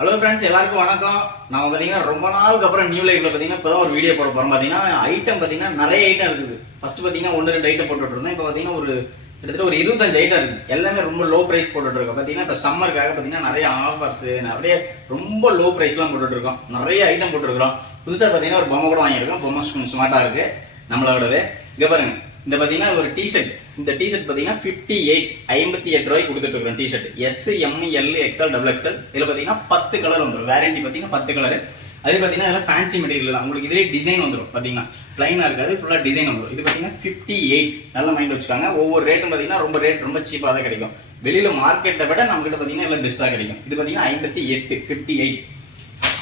Hello friends, எல்லாருக்கும் வணக்கம். நம்ம பார்த்தீங்கன்னா ரொம்ப நாளுக்கு அப்புறம் நியூ லைஃப்ல பார்த்தீங்கன்னா இப்போ தான் ஒரு வீடியோ போட போகிறோம். பார்த்தீங்கன்னா ஐட்டம் பார்த்தீங்கன்னா நிறைய ஐட்டம் இருக்குது. ஃபர்ஸ்ட் பார்த்தீங்கன்னா 1-2 ஐட்டம் போட்டுட்டு இருந்தோம். இப்போ பார்த்தீங்கன்னா கிட்டத்தட்ட ஒரு 25 ஐட்டம் இருக்குது. எல்லாமே ரொம்ப லோ ப்ரைஸ் போட்டுட்டு இருக்கோம். பார்த்தீங்கன்னா இப்போ சம்மருக்காக பார்த்தீங்கன்னா நிறைய ஆஃபர்ஸ், நிறைய ரொம்ப லோ ப்ரைஸ்லாம் போட்டுட்டு இருக்கோம். நிறைய ஐட்டம் போட்டுருக்கோம். புதுசாக பார்த்தீங்கன்னா ஒரு பொம்மை கூட வாங்கியிருக்கோம். பொம்மை ஸ்மார்ட்டாக இருக்குது நம்மளோடவே. இங்கே பாருங்க, இந்த பார்த்தீங்கன்னா ஒரு டிஷர்ட். இந்த டிஷர்ட் பார்த்தீங்கன்னா 58 ரூபாய்க்கு கொடுத்துட்டு இருக்கிறோம். T shirt S, M, L, XL, double XL. இதில் பார்த்தீங்கன்னா 10 கலர் வந்துடும். வேரண்டி பார்த்தீங்கன்னா 10 கலர். அது பார்த்தீங்கன்னா இதெல்லாம் ஃபேன்சி மெட்டீரியல் தான். உங்களுக்கு இதிலே டிசைன் வந்துடும். பார்த்தீங்கன்னா பிளைனாக இருக்காது, ஃபுல்லாக டிசைன் வந்துடும். இது பார்த்தீங்கன்னா 58. நல்ல மைண்ட் வச்சுக்காங்க. ஒவ்வொரு ரேட்டும் பார்த்தீங்கன்னா ரொம்ப சீப்பாக தான் கிடைக்கும். வெளியில் மார்க்கெட்டை விட நம்மகிட்ட பார்த்தீங்கன்னா எல்லாம் பெஸ்ட்டாக கிடைக்கும். இது பார்த்தீங்கன்னா 58.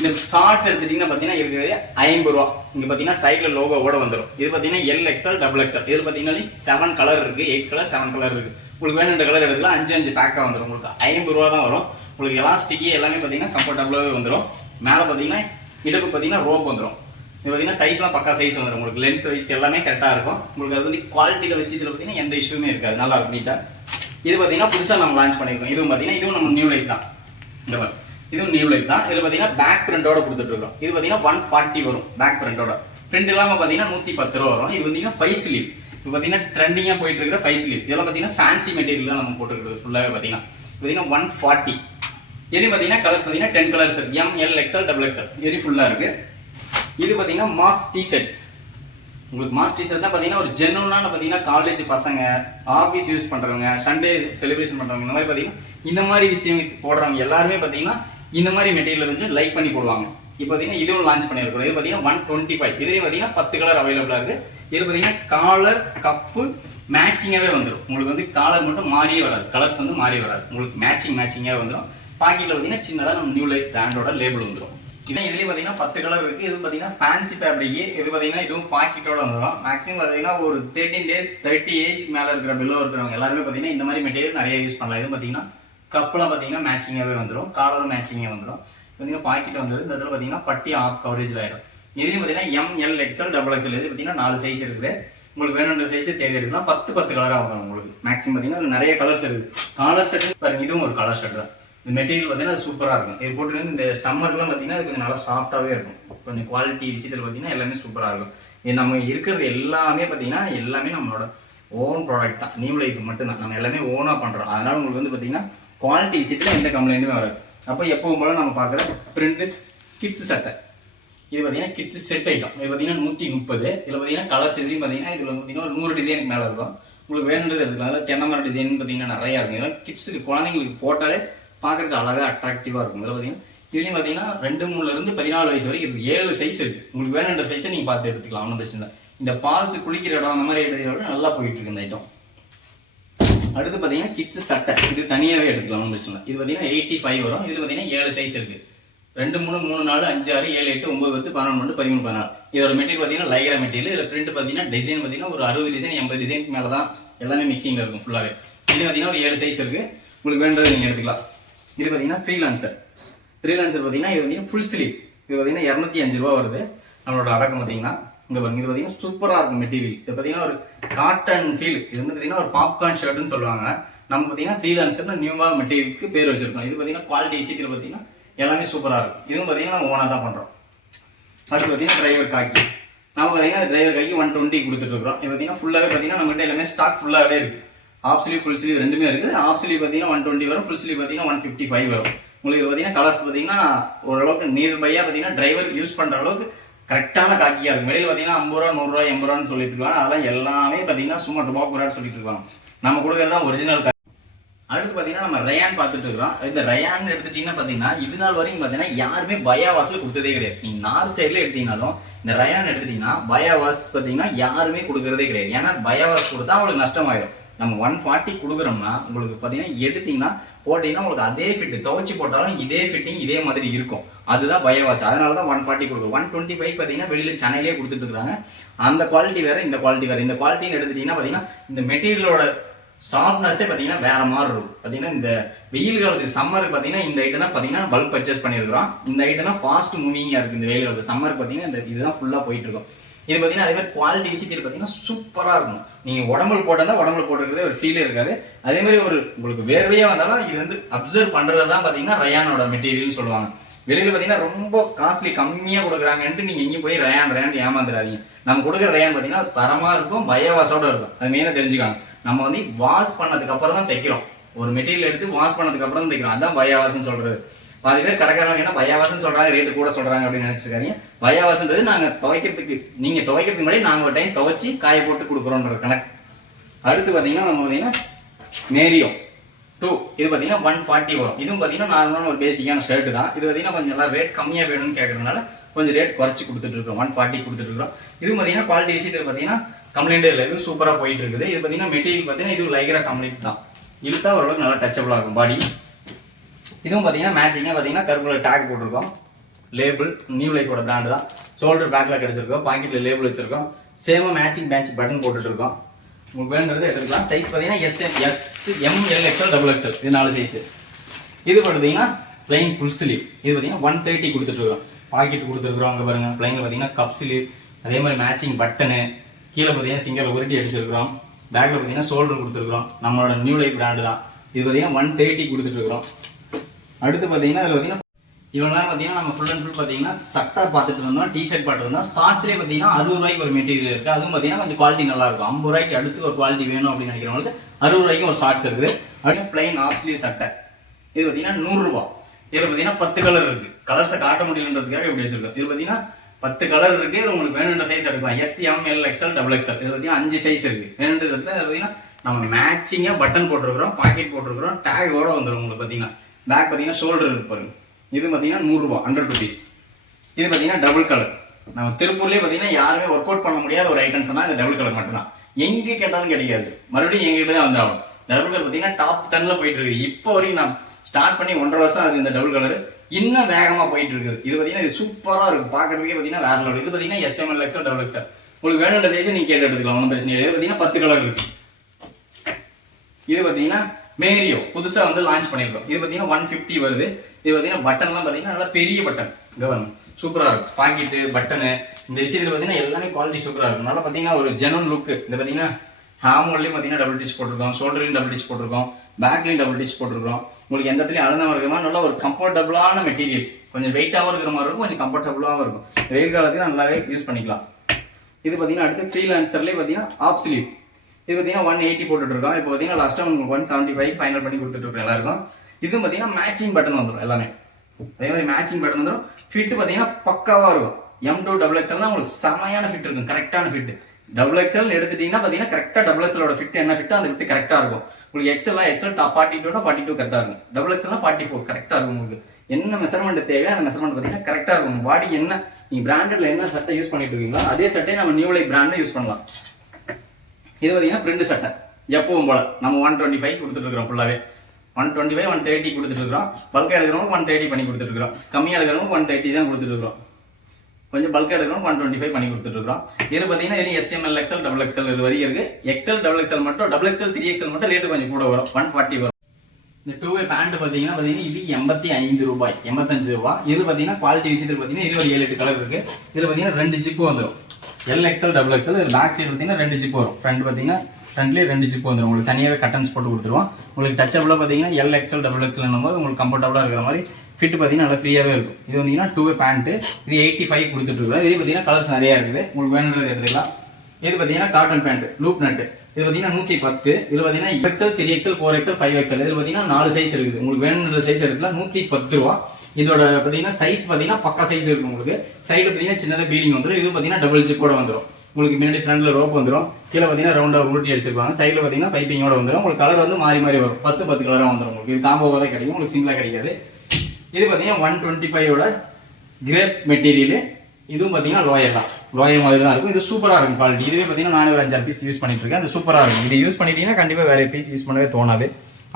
இந்த ஷார்ட்ஸ் எடுத்துட்டீங்கன்னா பார்த்தீங்கன்னா இருக்குது 50 ரூபா. இங்கே பார்த்தீங்கன்னா சைடில் லோகோவோட வந்துடும். இது பார்த்தீங்கன்னா எல், எக்ஸ்எல், டபுள் எக்ஸ்எல். இது பார்த்தீங்கன்னா 7 கலர் இருக்குது, 8 கலர், 7 கலர் இருக்குது. உங்களுக்கு வேணுன்ற கலர் எடுக்கலாம். 5 பேக்காக வந்துடும். உங்களுக்கு 50 ரூபா தான் வரும். உங்களுக்கு எலாஸ்டிக்கு எல்லாமே பார்த்தீங்கன்னா கம்ஃபர்டபுளாகவே வந்துடும். மேலே பார்த்தீங்கன்னா இடுப்பு பார்த்தீங்கன்னா ரோப் வந்துடும். இது பார்த்தீங்கன்னா சைஸ்லாம் பக்கா சைஸ் வந்துடும். உங்களுக்கு லென்த் வைஸ் எல்லாமே கரெக்டாக இருக்கும். உங்களுக்கு அது வந்து குவாலிட்டியில் விஷயத்தில் பார்த்தீங்கன்னா எந்த இஷ்யூமே இருக்காது. நல்லா இருக்கும், நீட்டாக. இது பார்த்தீங்கன்னா புதுசாக நம்ம லான்ச் பண்ணியிருக்கோம். இதுவும் பார்த்தீங்கன்னா இதுவும் நம்ம நியூ லைஃப் தான். இந்த மாதிரி இதுவும் நியூ லைஃப் தான். இதில் பார்த்தீங்கன்னா பேக் பிரிண்டோட கொடுத்துட்டு இருக்கோம். இது பார்த்தீங்கன்னா 140 வரும் பேக் பிரிண்டோட. பிரிண்ட் இல்லாமல் பார்த்தீங்கன்னா 110 ரூபா வரும். இது பார்த்தீங்கன்னா 5 ஸ்லீவ். இது பார்த்தீங்கன்னா ட்ரெண்டிங்காக போயிட்டு இருக்கிற 5 ஸ்லீவ். இதெல்லாம் பார்த்தீங்கன்னா ஃபேன்சி மெட்டீரியல் தான் நம்ம போட்டுருக்குறது. ஃபுல்லாகவே பார்த்தீங்கன்னா 140. இதுலேயும் பார்த்தீங்கன்னா கலர்ஸ் பார்த்தீங்கன்னா 10 கலர்ஸ் இருக்கு. M, L, XL, double XL. இது ஃபுல்லாக இருக்கு. இது பார்த்தீங்கன்னா மாஸ் டிஷர்ட். உங்களுக்கு மாஸ் டிஷர்ட் தான் பார்த்தீங்கன்னா ஒரு ஜென்னுனான பார்த்தீங்கன்னா காலேஜ் பசங்க, ஆஃபீஸ் யூஸ் பண்ணுறவங்க, சண்டே செலிப்ரேஷன் பண்ணுறவங்க, இந்த மாதிரி பார்த்தீங்கன்னா இந்த மாதிரி விஷயம் போடுறவங்க எல்லாருமே பார்த்தீங்கன்னா இந்த மாதிரி மெட்டீரியல் வந்து லைக் பண்ணி போடுவாங்க. இப்போ பார்த்தீங்கன்னா இதுவும் லான்ச் பண்ணியிருக்கோம். இது பார்த்தீங்கன்னா 125. இதுலேயும் பார்த்தீங்கன்னா 10 கலர் அவைலபிளாக இருக்குது. இது பார்த்தீங்கன்னா காலர் கப்பு மேட்சிங்காகவே வந்துடும். உங்களுக்கு வந்து காலர் மட்டும் மாறியே வராது, கலர்ஸ் வந்து மாறி வராது. உங்களுக்கு மேட்சிங்காகவே வந்துடும். பாக்கெட்டில் பார்த்தீங்கன்னா சின்னதாக நம்ம நியூ லைஃப் பிராண்டோட லேபிள் வந்துடும். இதுலேயும் பார்த்தீங்கன்னா 10 கலர் இருக்குது. இது பார்த்தீங்கன்னா ஃபேன்சி ஃபேப்ரிக். இது பார்த்தீங்கன்னா இதுவும் பாக்கெட்டோட வந்துடும். மேக்ஸிமம் பார்த்தீங்கன்னா ஒரு 13 days 30 ஏஜ் மேலே இருக்கிற பில்லோ இருக்கிறவங்க எல்லாருமே பார்த்தீங்கன்னா இந்த மாதிரி மெட்டீரியல் நிறைய யூஸ் பண்ணலாம். இது பார்த்தீங்கன்னா கப்பெல்லாம் பார்த்தீங்கன்னா மேட்சிங்காகவே வந்துடும். காலரும் மேட்சிங்காக வந்துடும். பார்த்தீங்கன்னா பாக்கெட் வந்துடும். இந்த இடத்துல பார்த்தீங்கன்னா பட்டி ஆஃப் கவரேஜில் ஆயிடும். இதுலேயும் பார்த்தீங்கன்னா M, L, XL, double XL. இது பார்த்தீங்கன்னா 4 சைஸ் இருக்குது. உங்களுக்கு வேணுன்ற சைஸை தேடி எடுக்கலாம். 10 கலராக வந்துடும். உங்களுக்கு மேக்ஸிமம் பார்த்தீங்கன்னா அது நிறைய கலர்ஸ் இருக்குது. கலர் ஷர்ட் பாருங்க, இதுவும் ஒரு கலர் ஷர்ட் தான். இந்த மெட்டீரியல் பார்த்தீங்கன்னா சூப்பராக இருக்கும். இது போட்டு இந்த சம்மர்லாம் பார்த்தீங்கன்னா அது கொஞ்சம் நல்லா சாஃப்டாகவே இருக்கும். கொஞ்சம் குவாலிட்டி விஷயத்தில் பார்த்தீங்கன்னா எல்லாமே சூப்பராக இருக்கும். இது நம்ம இருக்கிறது எல்லாமே பார்த்தீங்கன்னா எல்லாமே நம்மளோட ஓன் ப்ராடக்ட் தான். நியூ லைஃப் மட்டும்தான் நம்ம எல்லாமே ஓனாக பண்ணுறோம். அதனால உங்களுக்கு வந்து பார்த்தீங்கன்னா குவாலிட்டி விஷயத்தில் எந்த கம்ப்ளைண்ட்டுமே வராது. அப்போ எப்பவும் போல நம்ம பார்க்குற பிரிண்ட் கிட்ஸ் சட்டை. இது பார்த்தீங்கன்னா கிட்ஸ் செட் ஐட்டம். இது பார்த்தீங்கன்னா 130. இதில் பார்த்தீங்கன்னா கலர்ஸ் எதுலையும் பார்த்தீங்கன்னா இதில் பார்த்தீங்கன்னா ஒரு 100 டிசைனுக்கு மேலே இருக்கும். உங்களுக்கு வேணுன்றது எடுத்துக்கலாம். அதில் தென்னமர டிசைன் பார்த்தீங்கன்னா நிறையா இருக்கும். இதெல்லாம் கிட்ஸுக்கு குழந்தைங்களுக்கு போட்டாலே பார்க்குறதுக்கு அழகாக அட்ராக்டிவாக இருக்கும். இதில் பார்த்தீங்கன்னா இதுலேயும் பார்த்தீங்கன்னா 2-3லேருந்து 14 வயசு வரைக்கும் இருக்குது. 7 சைஸ் இருக்குது. உங்களுக்கு வேணுன்ற சைஸை நீங்கள் பார்த்து எடுத்துக்கலாம். ஒன்றும் பிரச்சனை இல்லை. இந்த பால்ஸ் குளிக்கிற இடம் அந்த மாதிரி எடுத்துக்கிற நல்லா போயிட்டு இருக்கு இந்த ஐட்டம். அடுத்து பார்த்தீங்கன்னா கிட்ஸ் சட்டை. இது தனியாகவே எடுத்துக்கலாம், ஒன்றும் பிரச்சனை இல்லை. இது பார்த்தீங்கன்னா 85 வரும். இதில் பார்த்தீங்கன்னா 7 சைஸ் இருக்குது. 2, 3, 3, 4, 5, 6, 7, 8, 9, 10, 11, 12, 13, 14. இதோட மெட்டீரியல் பார்த்தீங்கன்னா லைக்ரா மெட்டீரியல். இதில் பிரிண்ட் பார்த்தீங்கன்னா டிசைன் பார்த்தீங்கன்னா ஒரு 60 டிசைன் 80 டிசைனுக்கு மேலே தான் எல்லாமே மிக்சிங்கில் இருக்கும் ஃபுல்லாகவே. இது பார்த்தீங்கன்னா ஒரு 7 சைஸ் இருக்குது. உங்களுக்கு வேண்டதை நீங்கள் எடுத்துக்கலாம். இது பார்த்தீங்கன்னா ஃப்ரீலான்சர் பார்த்தீங்கன்னா இது பார்த்தீங்கன்னா ஃபுல் ஸ்லீவ். இது பார்த்தீங்கன்னா 205 ரூபா வருது. நம்மளோட அடக்கம் பார்த்தீங்கன்னா இங்கே பாருங்க. இது பார்த்தீங்கன்னா சூப்பராக இருக்கும் மெட்டீரியல். இது பார்த்தீங்கன்னா ஒரு காட்டன் ஃபீல். இது வந்து பார்த்தீங்கன்னா ஒரு பாப்கார்ன் ஷர்ட்னு சொல்லுவாங்க. நம்ம பார்த்தீங்கன்னா ஃப்ரீலான்சர்னு நியூவாக மெட்டீரியலுக்கு பேர் வச்சிருக்கோம். இது பார்த்தீங்கன்னா குவாலிட்டி விஷயத்தில் பார்த்தீங்கன்னா எல்லாமே சூப்பராக இருக்கும். இதுவும் பார்த்தீங்கன்னா நம்ம ஓனாக தான் பண்ணுறோம். அடுத்து பார்த்தீங்கன்னா டிரைவர் காக்கி. நம்ம பார்த்தீங்கன்னா டிரைவர் காக்கி 120 கொடுத்துட்ருக்கோம். இது பார்த்தீங்கன்னா ஃபுல்லாகவே பார்த்தீங்கன்னா நம்மகிட்ட எல்லாமே ஸ்டாக் ஃபுல்லாகவே இருக்குது. ஆஃப் ஸ்லீவ் ஃபுல் ஸ்லீவ் ரெண்டுமே இருக்குது. ஆஃப் ஸ்லீவ் பார்த்தீங்கன்னா 120 வரும். ஃபுல் ஸ்லீவ் பார்த்தீங்கன்னா 155 வரும். உங்களுக்கு பார்த்தீங்கன்னா கலர்ஸ் பார்த்தீங்கன்னா ஓரளவுக்கு நியர்பையாக பார்த்தீங்கன்னா டிரைவர் யூஸ் பண்ணுற அளவுக்கு கரெக்டான காக்கியாக இருக்கும். வெளியில் பார்த்தீங்கன்னா 50 ரூபா 100 ரூபா 80 ரூபான்னு சொல்லிட்டு இருக்காங்க. அதெல்லாம் எல்லாமே பார்த்தீங்கன்னா சும்மா டுபாக்குறான்னு சொல்லிட்டு இருக்காங்க. நம்ம கொடுக்குறது தான் ஒரிஜினல் காக்கி. அடுத்து பார்த்தீங்கன்னா நம்ம ரயான் பார்த்துட்டு இருக்கிறோம். இந்த ரயான் எடுத்துட்டீங்கன்னா பார்த்தீங்கன்னா இது நாள் வரைக்கும் பார்த்தீங்கன்னா யாருமே பயாவாஸில் கொடுத்ததே கிடையாது. நீங்கள் நார்த் சைடில் எடுத்தீங்கன்னாலும் இந்த ரயான் எடுத்துட்டீங்கன்னா பயாவாஸ் பார்த்தீங்கன்னா யாருமே கொடுக்குறதே கிடையாது. ஏன்னா பயாவாஸ் கொடுத்தா அவங்களுக்கு நஷ்டமாயிடும். நம்ம 140 கொடுக்குறோம்னா உங்களுக்கு பார்த்தீங்கன்னா எடுத்தீங்கன்னா போட்டிங்கன்னா உங்களுக்கு அதே ஃபிட்டு துவச்சி போட்டாலும் இதே ஃபிட்டிங் இதே மாதிரி இருக்கும். அதுதான் பயோவாஸ். அதனால தான் 140 கொடுக்குறோம். 125 பார்த்தீங்கன்னா வெளியில் சென்னையிலே கொடுத்துட்டு இருக்காங்க. அந்த குவாலிட்டி வேறு, இந்த குவாலிட்டி வேறு. இந்த குவாலிட்டின்னு எடுத்துட்டீங்கன்னா பார்த்தீங்கன்னா இந்த மெட்டீரியலோட சாஃப்ட்னஸே பார்த்தீங்கன்னா வேற மாதிரி இருக்கும். பார்த்தீங்கன்னா இந்த வெயில் காலத்துக்கு சம்மருக்கு பார்த்தீங்கன்னா இந்த ஐட்டம் தான் பார்த்தீங்கன்னா பல்க் பர்ச்சேஸ் பண்ணியிருக்கிறோம். இந்த ஐட்டம் தான் ஃபாஸ்ட் மூவிங்காக இருக்குது. இந்த வெயில் காலத்து சம்மருக்கு பார்த்தீங்கன்னா இந்த இதுதான் ஃபுல்லாக போயிட்டு இருக்கும். இது பார்த்தீங்கன்னா அதே மாதிரி குவாலிட்டி விஷயத்தில் பார்த்தீங்கன்னா சூப்பராக இருக்கும். நீங்கள் உடம்புல போட்டால் உடம்புல போட்டுருக்கிறதே ஒரு ஃபீலே இருக்காது. அதே மாதிரி ஒரு உங்களுக்கு வேர்வையாக வந்தாலும் இது வந்து அப்சர்வ் பண்ணுறது தான் பார்த்தீங்கன்னா ரயானோட மெட்டீரியல்னு சொல்லுவாங்க. வெளியில் பார்த்தீங்கன்னா ரொம்ப காஸ்ட்லி கம்மியாக கொடுக்குறாங்கன்ட்டு நீங்கள் எங்கேயும் போய் ரேன் ஏமாந்துடாதீங்க. நம்ம கொடுக்குற ரேன் பார்த்தீங்கன்னா தரமாக இருக்கும், பயோவாஸோட இருக்கும். அது மெயினாக தெரிஞ்சுக்காங்க. நம்ம வந்து வாஷ் பண்ணதுக்கு அப்புறம் தான் தைக்கிறோம். ஒரு மெட்டீரியல் எடுத்து வாஷ் பண்ணதுக்கு அப்புறம் தான் தைக்கிறோம். அதான் பயோவாஸ்ன்னு சொல்றது. பாதி பேர் கடைக்காரங்க என்ன பயோவாஸ்ன்னு சொல்றாங்க, ரேட்டு கூட சொல்றாங்க அப்படின்னு நினைச்சிருக்காங்க. பயோவாஸ்ன்றது நாங்கள் துவைக்கிறதுக்கு, நீங்கள் துவைக்கிறதுக்கு முன்னாடி நாங்கள் ஒரு டைம் துவைச்சி காய போட்டு கொடுக்குறோன்ற கணக்கு. அடுத்து பார்த்தீங்கன்னா நம்ம பார்த்தீங்கன்னா மேரியோ 2 இது பார்த்தீங்கன்னா 140 வரும். இதுவும் பார்த்தீங்கன்னா நார்மலான ஒரு பேசிக்கான ஷர்ட் தான். இது பார்த்தீங்கன்னா கொஞ்சம் நல்லா ரேட் கம்மியாக வேணும்னு கேட்கறதுனால கொஞ்சம் ரேட் குறைச்சி கொடுத்துட்டு இருக்கோம். 140 கொடுத்துட்டு இருக்கோம். இது பார்த்தீங்கன்னா குவாலிட்டி விஷயத்தில் பார்த்தீங்கன்னா கம்ப்ளைண்டே இல்லை, இது சூப்பராக போயிட்டு இருக்குது. இது பார்த்தீங்கன்னா மெட்டீரியல் பார்த்தீங்கன்னா இது லைக்ரா கம்ப்ளீட் தான். இழுத்தா ஓரளவுக்கு நல்லா டச்சபிளாக இருக்கும் பாடி. இதுவும் பார்த்தீங்கன்னா மேட்சிங்காக பார்த்தீங்கன்னா கருப்புல டேக் போட்டிருக்கோம். லேபிள் நியூ லைஃபோட பிராண்டு தான். ஷோல்டர் பேக்கில் கிடைச்சிருக்கோம், பாக்கெட்டில் லேபிள் வச்சிருக்கோம். சேமாக மேட்சிங் பட்டன் போட்டுட்டு இருக்கோம். உங்களுக்கு வேணுங்கிறது எடுத்துக்கலாம். சைஸ் பார்த்தீங்கன்னா SML XL XXL இது 4 சைஸ். இது பார்த்தீங்கன்னா பிளைன் ஃபுல் ஸ்லீவ். இது பார்த்தீங்கன்னா 130 கொடுத்துட்ருக்கோம். பாக்கெட் கொடுத்துருக்குறோம். அங்கே பாருங்கள் பிளைனில் பார்த்தீங்கன்னா கப் ஸ்லீவ், அதே மாதிரி மேட்சிங் பட்டனு, கீழே பார்த்தீங்கன்னா சிங்கிள் உருட்டி அடிச்சிருக்கிறோம். பேக்கில் பார்த்தீங்கன்னா ஷோல்டர் கொடுத்துருக்குறோம். நம்மளோட நியூ லைஃப் பிராண்டு தான். இது பார்த்தீங்கன்னா 130 கொடுத்துட்ருக்குறோம். அடுத்து பார்த்தீங்கன்னா அதில் பார்த்தீங்கன்னா இவ்வளோ நேரம் பார்த்தீங்கன்னா நம்ம ஃபுல் அண்ட் ஃபுல் பார்த்தீங்கன்னா சட்டை பார்த்துட்டு இருந்தோம், டிஷர்ட் பார்த்துட்டு இருந்தோம். ஷார்ட்ஸ்லேயே பார்த்தீங்கன்னா 60 ரூபாய்க்கு ஒரு மெட்டீரியல் இருக்குது. அதுவும் பார்த்தீங்கன்னா கொஞ்சம் குவாலிட்டி நல்லா இருக்கும். 50 ரூபாய்க்கு அடுத்து ஒரு குவாலிட்டி வேணும் அப்படின்னு நினைக்கிறவங்களுக்கு 60 ரூபாய்க்கு ஒரு ஷார்ட்ஸ் இருக்குது. அடுத்து பிளைன் ஆஃப் ஸ்லீவ் சட்டை. இது பார்த்தீங்கன்னா 100 ரூபா. இதில் பார்த்தீங்கன்னா 10 கலர் இருக்குது. கலர்ஸை காட்ட முடியலன்றதுக்காக இப்படி வச்சிருக்கோம். இது பார்த்தீங்கன்னா 10 கலர் இருக்குது. இது உங்களுக்கு வேணுன்ற சைஸ் எடுக்கலாம். SML XL XXL. இது பார்த்தீங்கன்னா 5 சைஸ் இருக்குது. வேணுன்றது பார்த்தீங்கன்னா நம்ம மேட்சிங்காக பட்டன் போட்டிருக்கிறோம், பாக்கெட் போட்டிருக்கிறோம், டேகோட வந்துடும். உங்களுக்கு பார்த்தீங்கன்னா பேக் பார்த்தீங்கன்னா ஷோல்டர் இருக்கு பாருங்க. இது பார்த்தீங்கன்னா 100 ரூபா, 100 rupees. இது பார்த்தீங்கன்னா டபுள் கலர். நம்ம திருப்பூர்லேயே பார்த்தீங்கன்னா யாருமே ஒர்க் அவுட் பண்ண முடியாத ஒரு ஐட்டம் சொன்னால் இந்த டபுள் கலர் மட்டும் தான். எங்கே கேட்டாலும் கிடைக்காது, மறுபடியும் எங்ககிட்ட தான் வந்தாகும். டபுள் கலர் பார்த்தீங்கன்னா டாப் 10ல போயிட்டு இருக்கு. இப்போ வரைக்கும் நான் ஸ்டார்ட் பண்ணி 1.5 வருஷம் அது. இந்த டபுள் கலர் இன்னும் வேகமாக போயிட்டு இருக்குது. இது பார்த்தீங்கன்னா இது சூப்பராக இருக்கும், பார்க்கறதுக்கே பார்த்தீங்கன்னா வேற லெவல். இது பார்த்தீங்கன்னா SML XL XXL. உங்களுக்கு வேணுன்ற சைஸ் நீங்கள் கேட்டு எடுத்துக்கலாம், ஒன்றும் பிரச்சனை இல்லை. இது பார்த்தீங்கன்னா 10 கலர் இருக்கு. இது பார்த்தீங்கன்னா மேரியோ புதுசாக வந்து லான்ச் பண்ணியிருக்கோம். இது பார்த்தீங்கன்னா 150 வருது. இது பார்த்தீங்கன்னா பட்டன்லாம் பார்த்தீங்கன்னா நல்லா பெரிய பட்டன் கவர்மெண்ட் சூப்பராக இருக்கும். பாக்கெட்டு பட்டனு இந்த விஷயத்தில் பார்த்தீங்கன்னா எல்லாமே குவாலிட்டி சூப்பராக இருக்கும். நல்லா பார்த்தீங்கன்னா ஒரு ஜெனுவன் லுக்கு. இது பார்த்தீங்கன்னா ஹாமோட்லேயும் பார்த்தீங்கன்னா டபுள் டிச் போட்டிருக்கோம், ஷோல்டர்லையும் டபுள் டிச் போட்டிருக்கோம், பேக்லையும் டபுள் டிச் போட்டிருக்கோம். உங்களுக்கு எந்த இடத்துலையும் அழுந்தாமல் இருக்கிற மாதிரி நல்லா ஒரு கம்ஃபர்டபுளான மெட்டீரியல். கொஞ்சம் வெயிட்டாகவும் இருக்கிற மாதிரி இருக்கும், கொஞ்சம் கம்ஃபர்டபுளாகவும் இருக்கும். வெயில் காலத்துக்கு நல்லாவே யூஸ் பண்ணிக்கலாம். இது பார்த்தீங்கன்னா அடுத்து ஃப்ரீலான்சர்லேயே பார்த்தீங்கன்னா ஆஃப் ஸ்லீவ். இது பார்த்தீங்கன்னா 180 போட்டுட்ருக்கோம். இப்போ பார்த்தீங்கன்னா லாஸ்ட்டாக உங்களுக்கு 175 ஃபைனல் பண்ணி கொடுத்துட்ருக்கோம் எல்லாருக்கும். இதுவும் பார்த்தீங்கன்னா மேட்சிங் பட்டன் வந்துடும் எல்லாமே. அதே மாதிரி மேட்சிங் பட்டன் வந்துடும். ஃபிட் பார்த்தீங்கன்னா பக்காவாக இருக்கும். M2 XXL உங்களுக்கு செமையான ஃபிட் இருக்கும், கரெக்டான ஃபிட். XXL எடுத்துட்டீங்கன்னா பார்த்தீங்கன்னா கரெக்டாக XXL ஃபிட் என்ன ஃபிட்டோ அந்த ஃபிட் கரெக்டாக இருக்கும். உங்களுக்கு XL டாப் 42 42 கரெக்டாக இருக்கும். XXL 44 கரெக்டாக இருக்கும். உங்களுக்கு என்ன மெஷர்மெண்ட் தேவையோ அந்த மெஷர்மெண்ட் பார்த்தீங்கன்னா கரெக்டாக இருக்கும். பாடி என்ன நீங்கள் பிராண்டட்ல என்ன சட்டை யூஸ் பண்ணிட்டு இருக்கீங்களோ அதே சட்டையை நம்ம நியூ லைஃப் பிராண்டில் யூஸ் பண்ணலாம். இது பார்த்தீங்கன்னா பிரிண்ட் சட்டை எப்பவும் போல நம்ம 125 கொடுத்துட்டு இருக்கிறோம். ஃபுல்லாகவே 125 130 கொடுத்துட்டு இருக்கிறோம். பல்காக எடுக்கிறவங்க 130 பண்ணி கொடுத்துட்டு இருக்கிறோம். கம்மியாக எடுக்கிறவங்க 130 தான் கொடுத்துட்டு இருக்கிறோம். கொஞ்சம் பல்காக எடுக்கிறவங்க 125 பண்ணி கொடுத்துட்டு இருக்கிறோம். இது பார்த்தீங்கன்னா இதுலேயும் SML XL XXL இது வரைக்கும் இருக்கு. XL XXL மட்டும் XXL 3XL மட்டும் ரேட்டு கொஞ்சம் கூட வரும், 140 வரும். இந்த 2way பேண்ட் பார்த்தீங்கன்னா இது 85 ரூபாய், 85 ரூபா. இது பார்த்தீங்கன்னா குவாலிட்டி விஷயத்தில் பார்த்தீங்கன்னா இது ஒரு 7-8 கலர் இருக்கு. இதில் பார்த்தீங்கன்னா 2 ஜிப்பு வந்துடும். XL XXL. இது பேக் சைடு பார்த்தீங்கன்னா 2 ஜிப்பு வரும். ஃப்ரண்ட் பார்த்தீங்கன்னா ஃப்ரண்ட்லேயே 2 ஜிப்பு வந்துடும். உங்களுக்கு தனியாகவே கட்டன்ஸ் போட்டு கொடுத்துருவோம். உங்களுக்கு டச்சபிளாக பார்த்தீங்கன்னா XL XXL போது உங்களுக்கு கம்ஃபர்டபுளாக இருக்கிற மாதிரி ஃபிட் பார்த்தீங்கன்னா நல்லா ஃப்ரீயாகவே இருக்கும். இது வந்தீங்கன்னா 2way பேண்ட்டு. இது 85 கொடுத்துட்ருக்கோம். இது பார்த்தீங்கன்னா கலர்ஸ் நிறையா இருக்குது, உங்களுக்கு வேணுன்றது எடுத்துக்கலாம். இது பார்த்தீங்கன்னா காட்டன் பேண்ட் லூப் நட்டு. இது பார்த்தீங்கன்னா 110. இதில் பார்த்தீங்கன்னா XL 3XL 4XL 5XL. இதில் பார்த்தீங்கன்னா 4 சைஸ் இருக்குது. உங்களுக்கு வேணுன்ற சைஸ் எடுத்துக்கலாம். 110 ரூபா. இதோட பார்த்தீங்கன்னா சைஸ் பார்த்தீங்கன்னா பக்கா சைஸ் இருக்கும். உங்களுக்கு சைடில் பார்த்தீங்கன்னா சின்னதாக பீடிங் வந்துடும். இது பார்த்தீங்கன்னா டபுள் ஜிப்போட வந்துடும். உங்களுக்கு முன்னாடி ஃப்ரண்ட்ல ரோப் வந்துடும். கீழே பார்த்தீங்கன்னா ரவுண்டாக உருட்டி அடிச்சிருப்பாங்க. சைடில் பார்த்தீங்கன்னா பைப்பிங்கோட வந்துடும். உங்களுக்கு கலர் வந்து மாறி மாறி வரும். 10 கலராக வந்துடும். உங்களுக்கு இது காம்போவாக தான் கிடைக்கும், உங்களுக்கு சிங்கிளாக கிடைக்காது. இது பார்த்தீங்கன்னா 125ஓட கிரேப் மெட்டீரியல். இதுவும் பார்த்தீங்கன்னா லோயர் மாதிரி தான் இருக்கும். இது சூப்பராக இருக்கும் குவாலிட்டி. இதுவே பார்த்தீங்கன்னா நான் ஒரு 5-6 பீஸ் யூஸ் பண்ணிட்டு இருக்கேன். அது சூப்பராக இருக்கும். இது யூஸ் பண்ணிட்டீங்கன்னா கண்டிப்பாக வேற பீஸ் யூஸ் பண்ணவே தோணாது,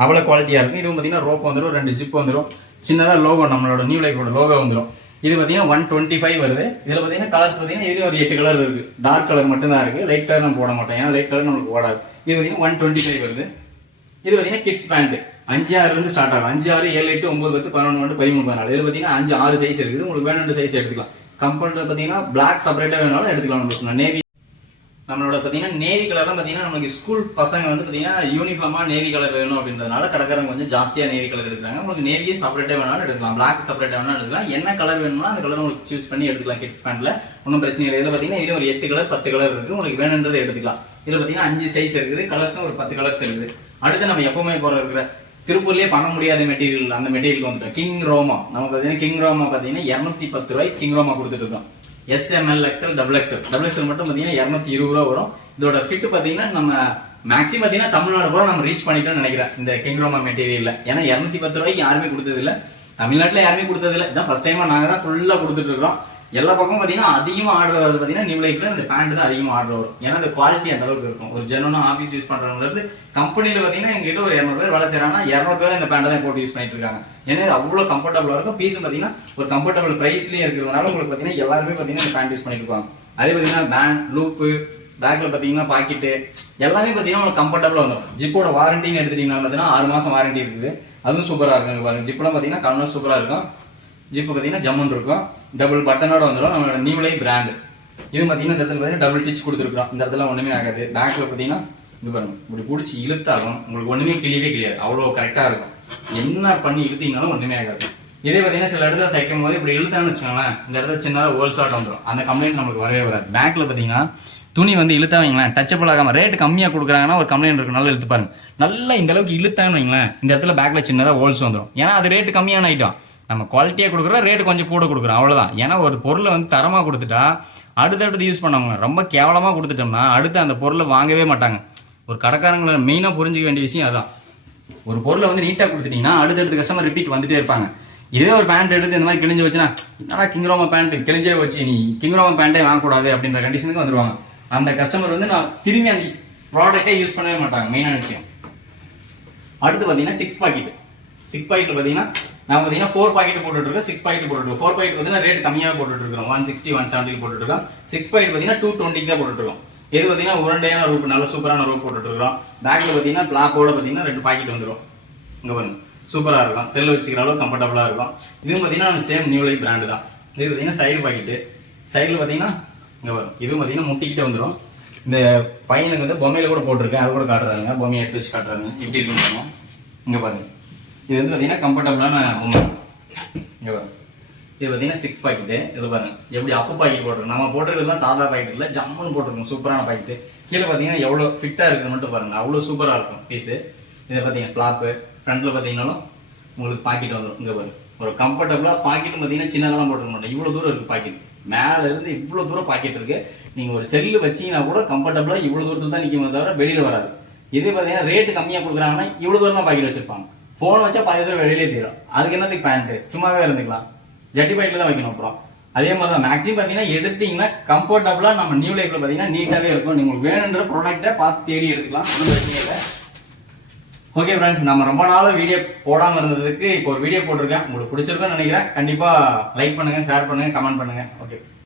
அவ்வளோ குவாலிட்டியாக இருக்கும். இதுவும் பார்த்தீங்கன்னா ரோப் வந்துடும், 2 ஜிப் வந்துடும், சின்னதாக லோகோ நம்மளோட நியூ லைஃபோட லோகோ வந்துடும். இது பார்த்தீங்கன்னா 125 வருது. இதில் பார்த்தீங்கன்னா கலர்ஸ் பார்த்தீங்கன்னா இதுலேயும் ஒரு 8 கலர் இருக்குது. டார்க் கலர் மட்டும் தான் இருக்குது, லைட் கலர் நம்ம போட மாட்டோம், ஏன்னா லைட் கலர் நம்மளுக்கு ஓடாது. இது பார்த்தீங்கன்னா 125 வருது. இது பார்த்தீங்கன்னா கிட்ஸ் பேண்ட் 5-6 ஸ்டார்ட் ஆகும். 5, 6, 7, 8, 9, 10, 11, 12, 13, 14. இதில் பார்த்தீங்கன்னா 5, 6 சைஸ் இருக்குது. உங்களுக்கு வேணுன்ற சைஸ் எடுத்துக்கலாம். கம்பெனியில் பார்த்தீங்கன்னா பிளாக் செப்பரேட்டாக வேணாலும் எடுத்துக்கலாம். நேவி நம்மளோட பார்த்தீங்கன்னா நேவி கலர்லாம் பார்த்தீங்கன்னா நமக்கு ஸ்கூல் பசங்க வந்து பார்த்தீங்கன்னா யூனிஃபார்மாக நேவி கலர் வேணும் அப்படின்றதுனால கடைக்காரங்க கொஞ்சம் ஜாஸ்தியாக நேவி கலர் எடுக்கிறாங்க. உங்களுக்கு நேவியே செப்பரேட்டாக வேணாலும் எடுக்கலாம், பிளாக் செப்பரேட்டாக வேணாலும் எடுக்கலாம். என்ன கலர் வேணும்னா அந்த கலர் உங்களுக்கு சூஸ் பண்ணி எடுத்துக்கலாம். கிட்ஸ் பேண்ட்ல ஒன்றும் பிரச்சனை இல்லை. இதில் பார்த்தீங்கன்னா இது ஒரு 8 கலர் 10 கலர் இருக்குது. உங்களுக்கு வேணுன்றதை எடுத்துக்கலாம். இதில் பார்த்தீங்கன்னா 5 சைஸ் இருக்குது, கலர்ஸும் ஒரு 10 கலர்ஸ் இருக்குது. அடுத்து நம்ம எப்பவுமே போகிற இருக்கிற திருப்பூர்லேயே பண்ண முடியாத மெட்டீரியல், அந்த மெட்டீரியல் வந்துட்டோம். கிங் ரோமா. நம்ம பார்த்தீங்கன்னா கிங் ரோமா பார்த்தீங்கன்னா 210 ரூபாய்க்கு கிங் ரோமா கொடுத்துட்டு இருக்கோம். SML XL XXL மட்டும் பார்த்தீங்கன்னா 220 ரூபா வரும். இதோட ஃபிட் பார்த்தீங்கன்னா நம்ம மேக்ஸிமம் பார்த்தீங்கன்னா தமிழ்நாடு கூட நம்ம ரீச் பண்ணிட்டோம்னு நினைக்கிறேன் இந்த கிங் ரோமா மெட்டீரியல்ல. ஏன்னா 210 ரூபாய்க்கு யாருமே கொடுத்தது இல்லை, தமிழ்நாட்டில் யாருமே கொடுத்தது இல்லை. இதான் ஃபர்ஸ்ட் டைமா நாங்கள் தான் ஃபுல்லாக கொடுத்துட்டு இருக்கிறோம். எல்லா பக்கமும் பார்த்தீங்கன்னா அதிகமாக ஆர்டர் வருது பார்த்தீங்கன்னா நியூ லைஃப்ல இந்த பேண்ட் தான் அதிகமாக ஆர்டர் வரும். ஏன்னா அந்த குவாலிட்டி அந்த அளவுக்கு இருக்கும். ஒரு ஜெனுவனா ஆஃபீஸ் யூஸ் பண்றவங்க கம்பெனியில் பார்த்தீங்கன்னா எங்ககிட்ட ஒரு 200 பேர் வேலை செய்யறாங்கன்னா 200 பேர் இந்த பேண்ட் தான் போட்டு யூஸ் பண்ணிட்டு இருக்காங்க. ஏன்னா இது அவ்வளோ கம்ஃபர்டபுளாக இருக்கும். பீஸும் பார்த்தீங்கன்னா ஒரு கம்ஃபர்டபுள் பிரைஸ்லேயே இருக்கிறதுனால உங்களுக்கு பார்த்தீங்கன்னா எல்லாருமே பார்த்தீங்கன்னா இந்த பேண்ட் யூஸ் பண்ணிட்டு இருப்பாங்க. அதே பார்த்தீங்கன்னா பேண்ட், லூப்பு, பேக்ல பார்த்தீங்கன்னா பாக்கெட்டு எல்லாமே பார்த்தீங்கன்னா உங்களுக்கு கம்ஃபர்டபுளாக வந்துடும். ஜிப்போட வாரண்டின்னு எடுத்துட்டீங்கன்னா பார்த்தீங்கன்னா 6 மாதம் வாரண்டி இருக்குது. அதுவும் சூப்பராக இருக்கும். பாருங்க ஜிப்லாம் பார்த்தீங்கன்னா கலர் சூப்பராக இருக்கும். ஜிப்பு பார்த்தீங்கன்னா ஜம்முன் இருக்கும். டபுள் பட்டனோட வந்துடும். நம்மளோட நியூ லைஃப் பிராண்ட். இது பார்த்தீங்கன்னா இந்த இடத்துல பார்த்தீங்கன்னா டபுள் டிச் கொடுத்துருக்கோம். இந்த இடத்துல ஒன்றுமே ஆகாது. பேக்கில் பார்த்தீங்கன்னா இது பாருங்க இப்படி பிடிச்சி இழுத்தாலும் உங்களுக்கு ஒன்றுமே கிளியவே கிளியாது. அவ்வளோ கரெக்டாக இருக்கும். என்ன பண்ணி இழுத்தீங்கனாலும் ஒன்றுமே ஆகாது. இதே பார்த்தீங்கன்னா சில இடத்துல தைக்கும் போது இப்படி இழுத்தான்னு வச்சுக்கோங்களேன், இந்த இடத்துல சின்னதாக ஹோல் ஷாட் வந்துடும். அந்த கம்ப்ளைண்ட் நமக்கு வரவே வராது. பேக்கில் பார்த்தீங்கன்னா துணி வந்து இழுத்தா வைங்களேன், டச்சபிள் ஆகாமல் ரேட்டு கம்மியாக கொடுக்குறாங்கன்னா ஒரு கம்ப்ளைண்ட் இருக்கு, நல்லா இழுத்து பாருங்க. நல்லா இந்த அளவுக்கு இழுத்தான்னு வைங்களேன், இந்த இடத்துல பேக்கில் சின்னதாக ஹோல்ஸ் வந்துடும். ஏன்னா அது ரேட்டு கம்மியான ஐட்டம். நம்ம குவாலிட்டியாக கொடுக்குறோம், ரேட்டு கொஞ்சம் கூட கொடுக்குறோம், அவ்வளோதான். ஏன்னா ஒரு பொருளை வந்து தரமாக கொடுத்துட்டா அடுத்தடுத்து யூஸ் பண்ணவங்க ரொம்ப கேவலமாக கொடுத்துட்டோம்னா அடுத்து அந்த பொருளை வாங்கவே மாட்டாங்க. ஒரு கடைக்காரங்களை மெயினாக புரிஞ்சிக்க வேண்டிய விஷயம் அதுதான். ஒரு பொருளை வந்து நீட்டாக கொடுத்துட்டீங்கன்னா அடுத்தடுத்து கஸ்டமர் ரிப்பீட் வந்துட்டே இருப்பாங்க. இதே ஒரு பேண்ட் எடுத்து இந்த மாதிரி கிழிஞ்சு வச்சுன்னா என்னடா கிங்ரோமா பேண்ட் கிழிஞ்சே வச்சு நீ கிங்ரோமா பேண்ட்டே வாங்கக்கூடாது அப்படின்ற கண்டிஷனுக்கு வந்துடுவாங்க. அந்த கஸ்டமர் வந்து நான் திரும்பி அந்த ப்ராடக்டே யூஸ் பண்ணவே மாட்டாங்க. மெயினான விஷயம். அடுத்து பார்த்தீங்கன்னா 6 பாக்கெட். 6 பாக்கெட் பார்த்தீங்கன்னா நான் பார்த்தீங்கன்னா 4 பாக்கெட் போட்டுருக்கோம், 6 பாக்கெட் போட்டுருக்கோம். 4 பாக்கெட் பார்த்தீங்கன்னா ரேட் கம்மியாக போட்டுருக்கோம், 160 170 போட்டுருக்கோம். 6 பாக்கெட் பார்த்தீங்கன்னா 220 தான் போட்டுருக்கோம். இது பார்த்தீங்கன்னா உருண்டையான ரூப், நல்ல சூப்பரான ரூப் போட்டுருக்கோம். பேக்கில் பார்த்தீங்கன்னா பிளாக்கோட பார்த்தீங்கன்னா 2 பாக்கெட் வந்துடும். இங்கே பாருங்க சூப்பராக இருக்கும். செல் வச்சுக்கிற அளவுக்கு கம்ஃபர்டபுளாக இருக்கும். இதுவும் பார்த்தீங்கன்னா நம்ம சேம் நியூ லைஃப் பிராண்டு தான். இது பார்த்தீங்கன்னா சைடு பாக்கெட்டு. சைடில் பார்த்தீங்கன்னா இங்கே வரும். இதுவும் பார்த்தீங்கன்னா முட்டிக்கிட்டே வந்துடும். இந்த பையனுக்கு வந்து பொம்மையில கூட போட்டிருக்கேன், அது கூட காட்டுறாங்க. பொம்மையை எடுத்து வச்சு காட்டுறாங்க எப்படி இருக்குன்னு. இங்கே பாருங்க இது வந்து பார்த்தீங்கன்னா கம்ஃபர்டபுளான பொம்மை. இங்கே பாருங்க இது பார்த்தீங்கன்னா 6 பாக்கெட்டு. இது பாருங்க எப்படி அப்பு பாக்கெட் போட்டிருக்கோம். நம்ம போட்டிருக்கிறதுலாம் சாதா பாக்கெட் இல்லை, ஜம்முன்னு போட்டிருக்கோம். சூப்பரான பாக்கெட்டு. கீழே பார்த்தீங்கன்னா எவ்வளோ ஃபிட்டாக இருக்குன்னு மட்டும் பாருங்க, அவ்வளோ சூப்பராக இருக்கும் பீஸு. இதை பார்த்தீங்கன்னா பிளாப்பு ஃப்ரண்ட்டில் பார்த்தீங்கன்னாலும் உங்களுக்கு பாக்கெட் வந்துடும். இங்கே பாருங்க ஒரு கம்ஃபர்டபுளாக பாக்கெட்டும் பார்த்தீங்கன்னா சின்னதெல்லாம் போட்டுருக்க மாட்டேன். இவ்வளோ தூரம் இருக்குது பாக்கெட், மேலே இருந்து இவ்வளோ தூரம் பாக்கெட் இருக்குது. நீங்கள் ஒரு செல்லு வச்சிங்கன்னா கூட கம்ஃபர்டபுளாக இவ்வளோ தூரத்தில் தான் நிற்குமே தவிர வெளியில் வராது. இதே பார்த்தீங்கன்னா ரேட்டு கம்மியாக கொடுக்குறாங்கன்னா இவ்வளோ தூரம் தான் பாக்கெட் வச்சிருப்பாங்க. ஃபோன் வச்சா 10 தூரம் வெளியிலே தீரும். அதுக்கு என்னத்துக்கு பேண்ட்டு சும்மாவே இருந்துக்கலாம், ஜட்டி பாக்கெட்டில் தான் வைக்கணும். அப்புறம் அதே மாதிரி தான் மேக்ஸிமம் பார்த்தீங்கன்னா எடுத்தீங்கன்னா கம்ஃபர்டபுளாக நம்ம நியூ லைஃப்பில் பார்த்தீங்கன்னா நீட்டாகவே இருக்கும். நீங்கள் வேணுன்ற ப்ராடக்ட்டை பார்த்து தேடி எடுத்துக்கலாம், ஒன்றும் பிரச்சனை இல்லை. ஓகே ஃப்ரெண்ட்ஸ், நம்ம ரொம்ப நாள் வீடியோ போடாமல் இருந்ததுக்கு இப்போ ஒரு வீடியோ போட்டிருக்கேன். உங்களுக்கு பிடிச்சிருக்குன்னு நினைக்கிறேன். கண்டிப்பாக லைக் பண்ணுங்கள், ஷேர் பண்ணுங்கள், கமெண்ட் பண்ணுங்கள். ஓகே.